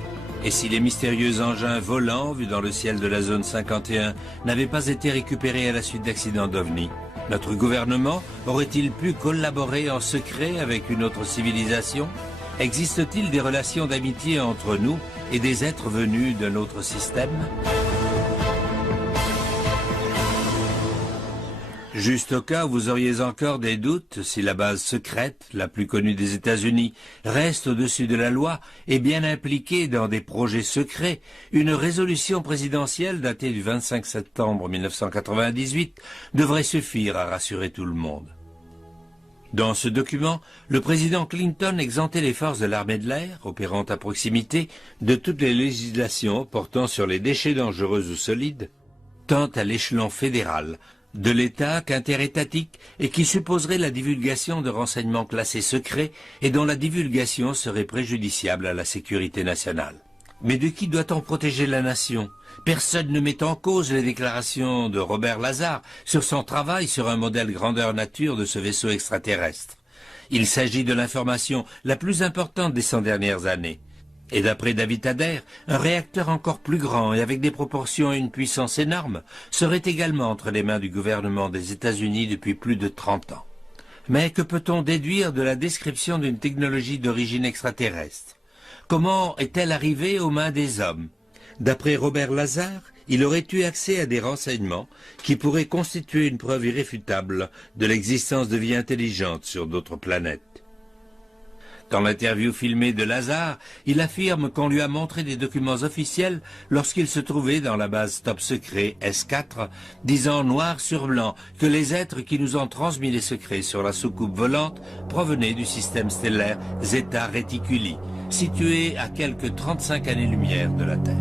Et si les mystérieux engins volants vus dans le ciel de la zone 51 n'avaient pas été récupérés à la suite d'accidents d'OVNI, notre gouvernement aurait-il pu collaborer en secret avec une autre civilisation? Existe-t-il des relations d'amitié entre nous et des êtres venus d'un autre système? Juste au cas où vous auriez encore des doutes, si la base secrète, la plus connue des États-Unis, reste au-dessus de la loi et bien impliquée dans des projets secrets, une résolution présidentielle datée du 25 septembre 1998 devrait suffire à rassurer tout le monde. Dans ce document, le président Clinton exemptait les forces de l'armée de l'air, opérant à proximité, de toutes les législations portant sur les déchets dangereux ou solides, tant à l'échelon fédéral, de l'État qu'interétatique, et qui supposerait la divulgation de renseignements classés secrets et dont la divulgation serait préjudiciable à la sécurité nationale. Mais de qui doit-on protéger la nation? Personne ne met en cause les déclarations de Robert Lazar sur son travail sur un modèle grandeur nature de ce vaisseau extraterrestre. Il s'agit de l'information la plus importante des 100 dernières années. Et d'après David Adair, un réacteur encore plus grand et avec des proportions et une puissance énorme serait également entre les mains du gouvernement des États-Unis depuis plus de 30 ans. Mais que peut-on déduire de la description d'une technologie d'origine extraterrestre? Comment est-elle arrivée aux mains des hommes? D'après Robert Lazar, il aurait eu accès à des renseignements qui pourraient constituer une preuve irréfutable de l'existence de vie intelligente sur d'autres planètes. Dans l'interview filmée de Lazar, il affirme qu'on lui a montré des documents officiels lorsqu'il se trouvait dans la base top secret S4, disant noir sur blanc que les êtres qui nous ont transmis les secrets sur la soucoupe volante provenaient du système stellaire Zeta Reticuli, situé à quelques 35 années-lumière de la Terre.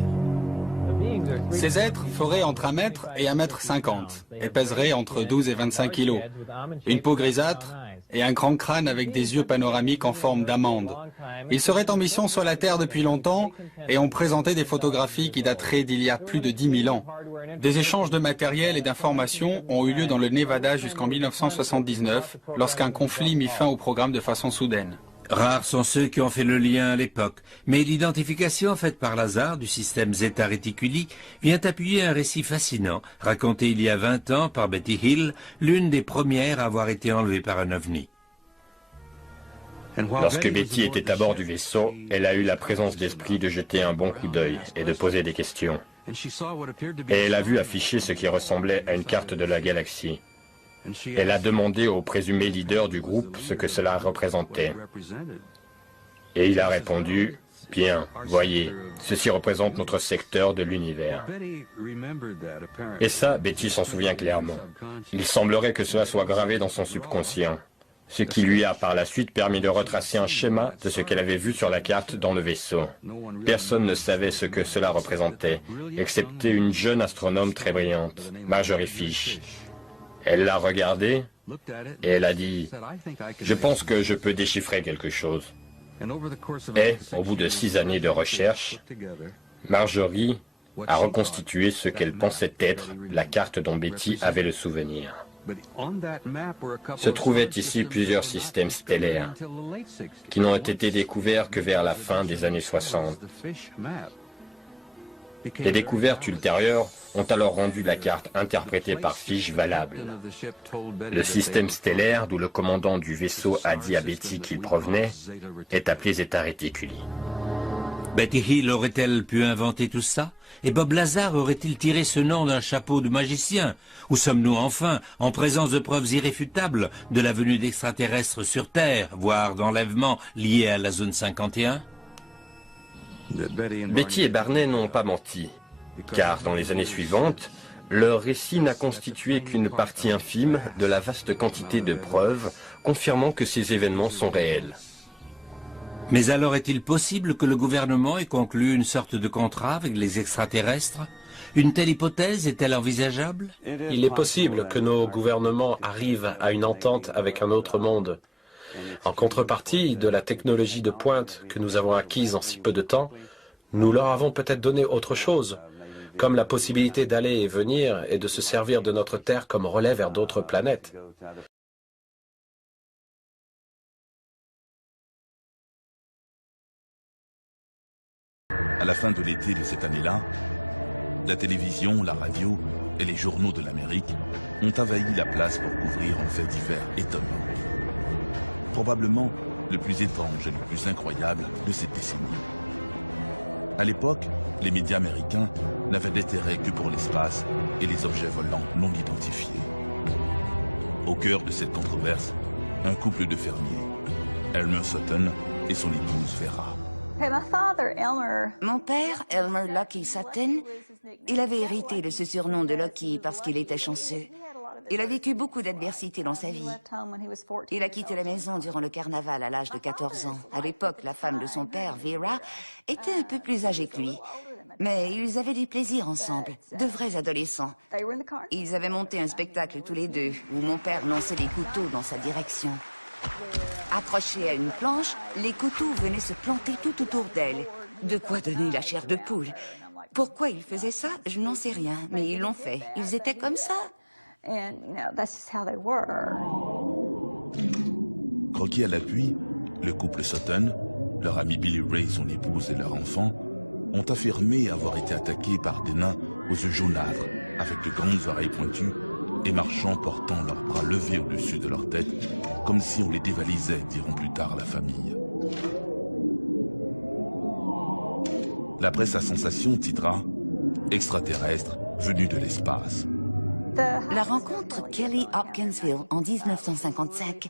Ces êtres feraient entre 1 mètre et 1,50 m et pèseraient entre 12 et 25 kg. Une peau grisâtre et un grand crâne avec des yeux panoramiques en forme d'amande. Ils seraient en mission sur la Terre depuis longtemps et ont présenté des photographies qui dateraient d'il y a plus de 10 000 ans. Des échanges de matériel et d'informations ont eu lieu dans le Nevada jusqu'en 1979, lorsqu'un conflit mit fin au programme de façon soudaine. Rares sont ceux qui ont fait le lien à l'époque, mais l'identification faite par Lazar du système Zeta Reticuli vient appuyer un récit fascinant, raconté il y a 20 ans par Betty Hill, l'une des premières à avoir été enlevée par un ovni. Lorsque Betty était à bord du vaisseau, elle a eu la présence d'esprit de jeter un bon coup d'œil et de poser des questions. Et elle a vu afficher ce qui ressemblait à une carte de la galaxie. Elle a demandé au présumé leader du groupe ce que cela représentait. Et il a répondu, « Bien, voyez, ceci représente notre secteur de l'univers. » Et ça, Betty s'en souvient clairement. Il semblerait que cela soit gravé dans son subconscient, ce qui lui a par la suite permis de retracer un schéma de ce qu'elle avait vu sur la carte dans le vaisseau. Personne ne savait ce que cela représentait, excepté une jeune astronome très brillante, Marjorie Fish. Elle l'a regardé et elle a dit « Je pense que je peux déchiffrer quelque chose. » Et, au bout de 6 années de recherche, Marjorie a reconstitué ce qu'elle pensait être la carte dont Betty avait le souvenir. Se trouvaient ici plusieurs systèmes stellaires qui n'ont été découverts que vers la fin des années 60. Les découvertes ultérieures ont alors rendu la carte interprétée par Fish valable. Le système stellaire, d'où le commandant du vaisseau a dit à Betty qu'il provenait, est appelé Zeta Reticuli. Betty Hill aurait-elle pu inventer tout ça? Et Bob Lazar aurait-il tiré ce nom d'un chapeau de magicien? Ou sommes-nous enfin en présence de preuves irréfutables de la venue d'extraterrestres sur Terre, voire d'enlèvements liés à la zone 51? Betty et Barney n'ont pas menti, car dans les années suivantes, leur récit n'a constitué qu'une partie infime de la vaste quantité de preuves confirmant que ces événements sont réels. Mais alors est-il possible que le gouvernement ait conclu une sorte de contrat avec les extraterrestres? Une telle hypothèse est-elle envisageable? Il est possible que nos gouvernements arrivent à une entente avec un autre monde. En contrepartie de la technologie de pointe que nous avons acquise en si peu de temps, nous leur avons peut-être donné autre chose, comme la possibilité d'aller et venir et de se servir de notre Terre comme relais vers d'autres planètes. À la fin de l'été de cette année-là, la télévision, la radio et les journaux de l'Amérique ont envahi la place pour couvrir un fait divers étonnant. Probablement le plus étrange et le plus incroyable de cette décennie. À l'époque, les médias américains n'avaient d'intérêt que pour l'espace et les objets volants non identifiés. Au cœur de cette controverse, un couple de fermiers, Elmer Sutton et son épouse Vera. Mon père, Elmer Lucky Sutton, il avait hérité de ce surnom de Lucky parce qu'il était chanceux. Il a vécu beaucoup d'adversités dans sa vie. Il a quitté la maison durant le carnaval à l'âge de 14 ans. À l'époque, la femme de son père, Vera, était un peu plus âgée que lui. Mais ils avaient du plaisir ensemble, de vrais adolescents. Ils avaient monté un spectacle tous les deux, où mon père lançait des couteaux dans sa direction. Accrochés à une planche, les couteaux venaient se planter tout autour d'elle. De quoi donner la chair de poule. Pourquoi ils faisaient ça, je n'en sais rien, mais ils l'ont fait. Ils étaient comme ça. Croquis à l'appui, le couple Sutton, leur ami Billy Ray, son épouse et leur enfant, ont affirmé avoir été attaqués par des nains aux yeux jaunâtres, avec de grandes oreilles pointues, et marchant portant leurs bras levés au-dessus de leur tête, comme si on les dévalisait, diront plus tard la famille. La presse à sensation titra « extraterrestre venu de l'espace. La rencontre Kelly-Hopkinsville en 1955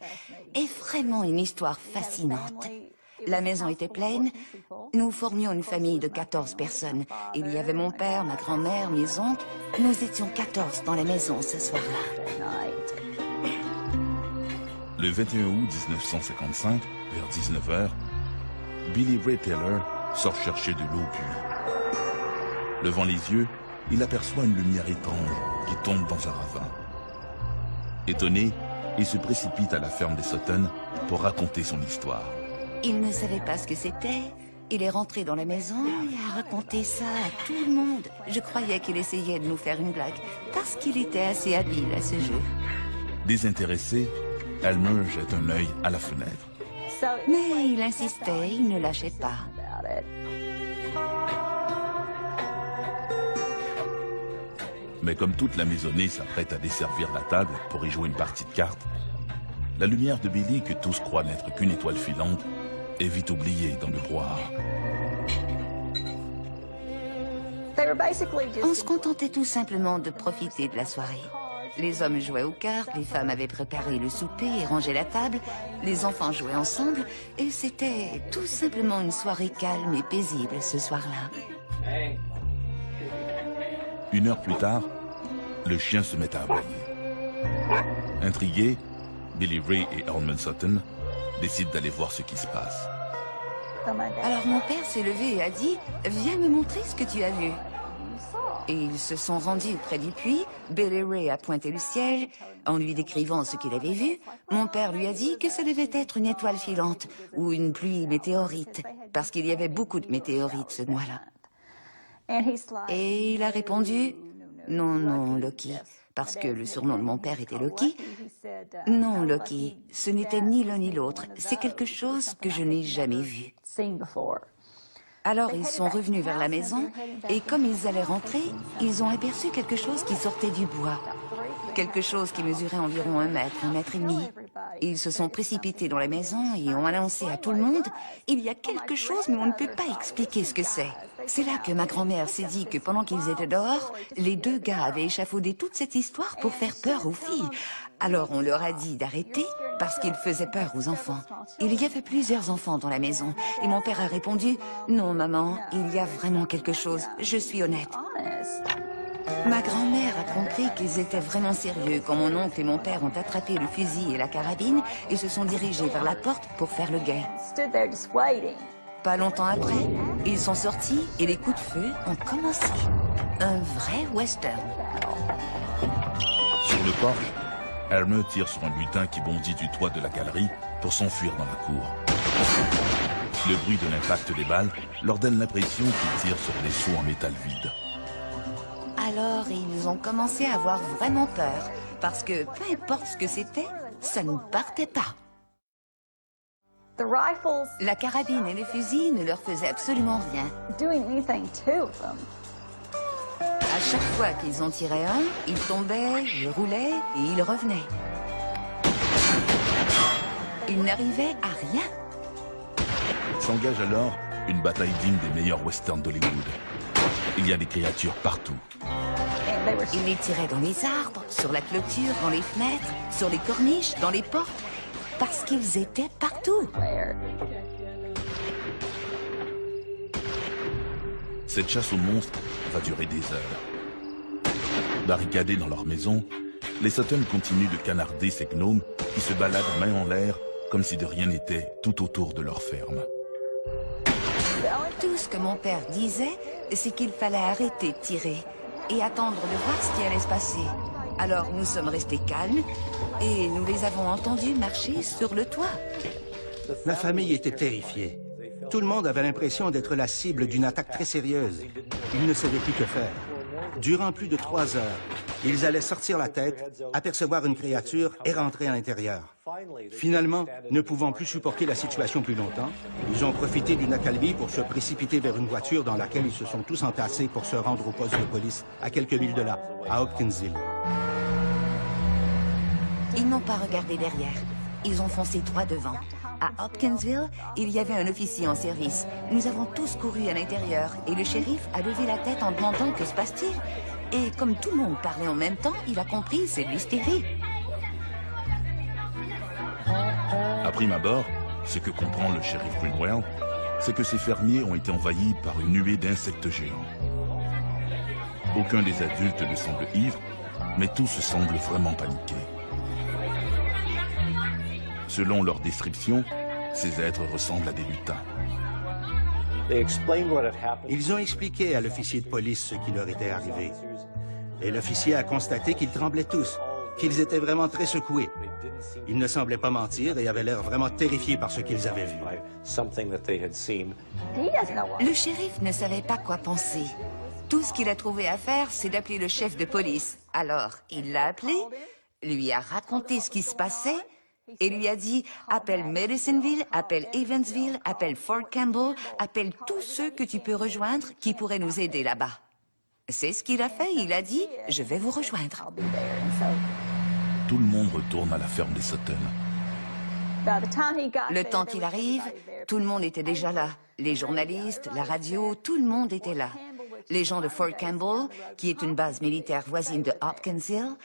est vraiment une histoire fascinante. La maison était pleine. Nous formions une famille de 14 personnes. Il y avait mon père, ma grand-mère, mes oncles. Nous étions 14 dans la maison ce soir-là. Le 21 août 1955, vers 19h, Billy Ray Taylor sort chercher de l'eau pure. Levant les yeux, il aperçoit une lumière étrange qui tombe dans un ravin. Étonné, il se précipite à la ferme des Sutton pour raconter son histoire. Il ne savait pas ce que c'était. Il est rentré dans la maison et a raconté ça à tout le monde. Je croyais qu'il essayait de nous faire une blague, parce qu'il était assez habile à ce jeu. Désintéressé, Elmer jette un œil à la fenêtre. Mais il insistait, il ne lâchait pas. Mais comme toute la maisonnée s'apprête à desservir la table pour y jouer une partie de cartes, la lumière de Billy, que tous croient n'être qu'une étoile filante, est vite oubliée dans le brouhaha. On se contentait tout simplement de profiter de la soirée. Les hommes jouaient aux cartes, les femmes avaient préparé le souper et rangé la table, les enfants jouaient ensemble, et c'était tout simplement une soirée calme et paisible ce soir-là. Une heure plus tard, le chien se met à aboyer. Intrigués, Billy Ray et Elmer Sutton décident d'aller voir ce qui se passe. Alors mon père s'est levé et a dit « Viens me montrer ce que tu as vu ». Et ils se sont rendus près du puits. Billy Ray a pointé le ciel en lui décrivant ce qu'il avait vu. Mon père lui a dit que ça devait être une étoile filante ou une pluie météorite, parce qu'il y avait beaucoup de météorites ce mois-là. Et il a répondu « Non, non, Loki », parce que le surnom de mon père était Loki. « Non, Loki, ce n'était ni l'un ni l'autre. C'est quelque chose que je n'ai jamais vu. » Alors ils sont revenus vers la maison et comme ils allaient rentrer, ils ont aperçu quelque chose qui sortait du bois. Quelque chose qui mesurait environ 1 mètre, 1 mètre et demi. Ils se sont précipités dans la maison et ont annoncé à tout le monde « Il y a quelque chose, mais on ne peut pas expliquer ce que c'est. » C'est là que ma grand-mère s'est dit que pendant qu'ils étaient dehors, les 2 gars avaient échafaudé toute cette histoire pour faire peur aux filles. Alors on leur a dit d'arrêter parce qu'ils faisaient peur aux enfants. Il y avait plusieurs enfants dans la maison et mon père a répondu « Non maman, il y a vraiment quelque chose, je suis honnête. » Ma grand-mère a compris qu'ils étaient vraiment sérieux quand mon oncle et mon père ont attrapé le fusil et la carabine et se sont dirigés vers la porte pour faire le guet. Pas longtemps après, ils sont sortis et les coups de feu ont commencé. Un vrai western. Sur le porche, Elmer tire sur un lutin qui bondit du toit de la galerie pour s'enfuir dans la cour. Le bruit de l'impact des balles leur donne l'impression qu'ils tirent sur des seaux en métal vide. Alors ils ont commencé à avoir vraiment peur, parce que peu importe ce que c'était, ça ne partait pas. La carabine et les fusils ne leur faisaient absolument rien. À chaque fois qu'ils en tiraient un, ils tombaient, ils roulaient et ils revenaient. Ils n'arrivaient à rien. S'engage alors une bataille digne des meilleurs westerns d'Hollywood. Il y a des créatures partout. Ils les tiraient dans les arbres, sur la clôture, dans les fenêtres, sur les corniches, dans les portes, parce qu'ils étaient partout. Cette chasse aux monstres va durer des heures. Barricadés dans leur maison, les Sutton continuent de canarder ces gnomes qui se baladent main en l'air comme si de rien n'était tout autour de leur ferme. Tout ce que mon père disait, c'est qu'il fallait arrêter de tirer et attendre de voir ce qui allait se passer. Alors nous sommes restés calmes et nous les avons entendus marcher sur le toit. La famille était terrifiée. Tout le monde avait l'impression d'être la cible d'une attaque très sérieuse. Ils ne savaient plus que faire. Durant plus de 3 heures, ils allaient sortir la tête, apercevoir une créature et rentrer à l'intérieur. Finalement, ne pouvant plus supporter la situation plus longtemps, ils ont profité d'une accalmie pour se précipiter vers une voiture dans laquelle ils se sont tous entassés pour se rendre au poste de police à quelques milles de là, à Hopkinsville. Ils n'ont pas regardé derrière. Ils ont foncé droit devant. À Hopkinsville, il y avait un officier en service. Nous avons tous couru à l'intérieur et le shérif a levé la tête en demandant que se passe-t-il. Et comme tout le monde parlait en même temps, il a compris, c'est de l'hystérie. À prime abord, ce que comprend le shérif Greenwell, c'est que ces fermiers ont été envahis par une nuée d'insectes géants. Aucun des adultes ne semble ivre, mais tous semblent vraiment paniqués. Selon leur description, ces êtres ressemblent à des lutins. Ils ont expliqué à l'officier de police ce qui leur était arrivé. Et l'officier a constaté qu'ils tremblaient tous, qu'ils étaient vraiment très secoués. Ils ne semblaient pas mentir et avaient l'air vraiment terrifiés par ce qu'ils avaient vu. Le shérif ne savait pas quoi penser. Tout ce qu'il a trouvé à faire, c'est d'appeler le chef de police. Alors, il l'a appelé, lui a raconté ce qui se passait et lui a dit « Appelle Medicineville, appelle Evansville, appelle Fort Campbell, appelle tous ceux que tu peux rejoindre qui pourraient nous aider là-bas. » C'est ce qu'il a fait, il a dit « Je vais vous rejoindre. » Tout le monde retourne à la ferme des Sutton. Le temps qu'il arrive, tout le monde était déjà là. Les journalistes, la radio, tout le monde était là. Les gens de Fort Campbell, qui est une base militaire voisine de Hopkinsville,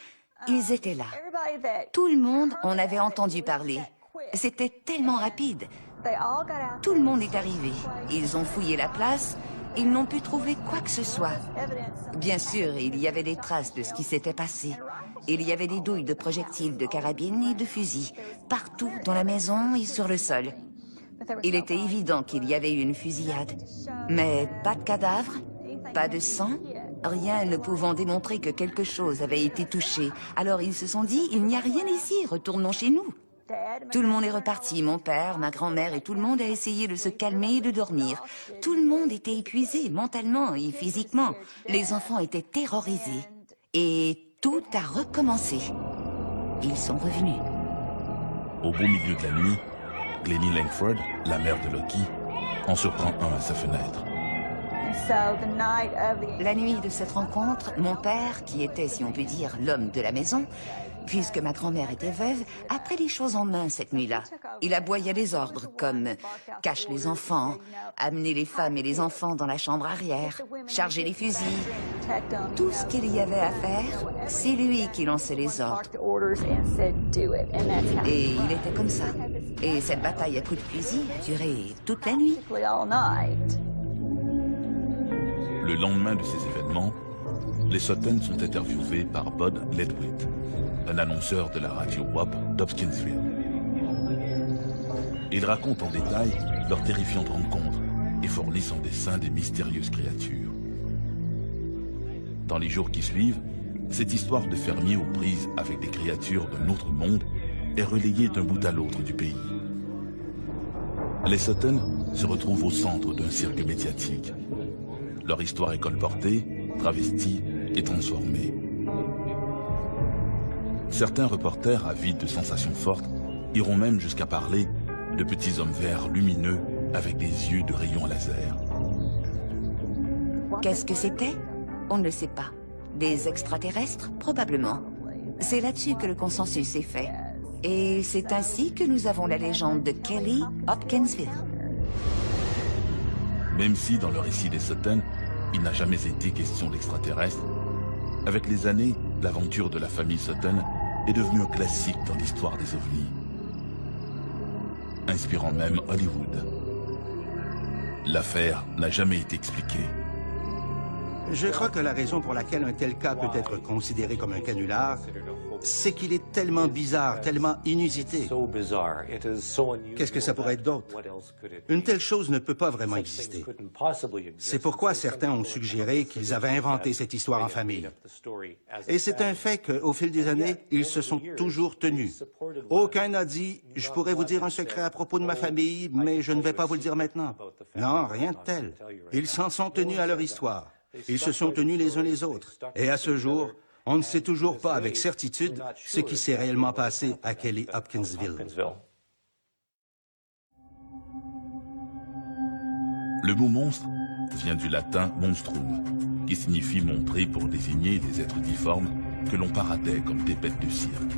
ils étaient là. Tout le monde en avait entendu parler. C'était tellement rapide. Tout le monde est arrivé. Ils ont fouillé la place. Ils n'ont pu trouver quoi que ce soit. Bien sûr, il y avait des traces de ce qui s'était passé. Il y avait des douilles de projectiles de carabines et de fusils, partout dans la maison et sur le sol. Il était évident qu'il y avait eu une fusillade. Mais pas de cadavre, pas de sang, rien ne pouvant démontrer que quelque chose avait été touché. Alors ils se sont dit, il n'y a rien ici, retournons chez nous. Tout le monde est reparti, mon père, ma grand-mère et tout le monde a essayé de se calmer et de dormir. Tout le monde était épuisé, mentalement et physiquement. Les enfants étaient terrorisés. Et tout a recommencé. Ils sont revenus. Au beau milieu de la nuit, Glennie Langford, la mère de Loki, en surprend un à sa fenêtre. La nuit de cette rencontre, mon père, qui était, si on peut dire, l'homme de la maison, puisque ma grand-mère était veuve, a pris les choses en main cette nuit-là. Il aboyait des ordres comme « cache les enfants »,« amener les femmes et les enfants dans la chambre arrière »,« charger les fusils ». Tout ce qu'il y avait à faire, c'est lui qui lançait les ordres. Et il était comme ça. Et cette bataille à coups de fusil a duré toute la nuit. Le lendemain de ces événements, les Sutton sont interviewés par Bud Ledwith, un annonceur de la radio WAP d'Hopkinsville. Ils racontent en détail leur terrifiante rencontre et fournissent en dessin des mystérieuses créatures. Dans les jours qui suivent, cette histoire de fermiers aux prises avec des créatures d'un autre monde est relayée d'un bout à l'autre du pays. Les Sutton se retrouvent au centre d'un cirque médiatique. Leur histoire est colportée, travestie et transformée. Certains reporters, avides de sensations fortes, iront même jusqu'à parler de petits hommes verts lumineux avec des yeux de rayons laser. Qu'est-ce que c'était? On ne le sait pas. Des extraterrestres? Probablement. C'est là-dessus que le consensus est fait. Et c'est ainsi que nous avons la légende de Kelly Hopkinsville. Même si dans le récit des Sutton, il n'a jamais été question d'extraterrestres, avec les années, l'aventure de la famille Sutton est devenue un classique dans l'histoire des ovnis, inspirant même Hollywood. L'affaire n'a jamais été expliquée. Je crois que la raison pour laquelle un tel cas peut être considéré comme un canular, c'est qu'il est tellement bizarre, tellement inusité. Qu'est-ce que ça pourrait être d'autre? Une telle chose ne peut pas vraiment exister. C'est pourquoi certains ont suggéré qu'ils avaient inventé cette histoire en famille. Et c'est un fait qu'au fil des années, ils se sont toujours tenus. Aucun n'a dit « Je pourrais vous dire un secret à propos de ma famille, mais je ne vais pas vous le dire maintenant. » Non, rien de tel. Ils s'en sont tenus à leur histoire. Ils se sont tenus les uns les autres. Et à ce jour, on ne sait toujours pas avec certitude ce qui s'est réellement passé à Kelly Hopkinsville. Le mot monstre vient du latin monstrum, qui signifie montrer pour désigner des êtres difformes que l'on paradait comme des bêtes de cirque.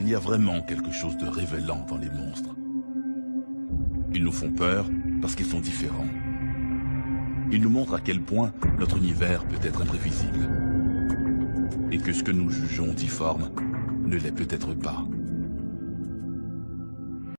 Il y a vraiment quelque chose de révélant dans les monstres. Ils nous font peur parce qu'ils sont différents. Ils nous montrent à quel point notre univers peut être imprévisible. Et que ce que nous jugeons difforme ne l'est peut-être pas.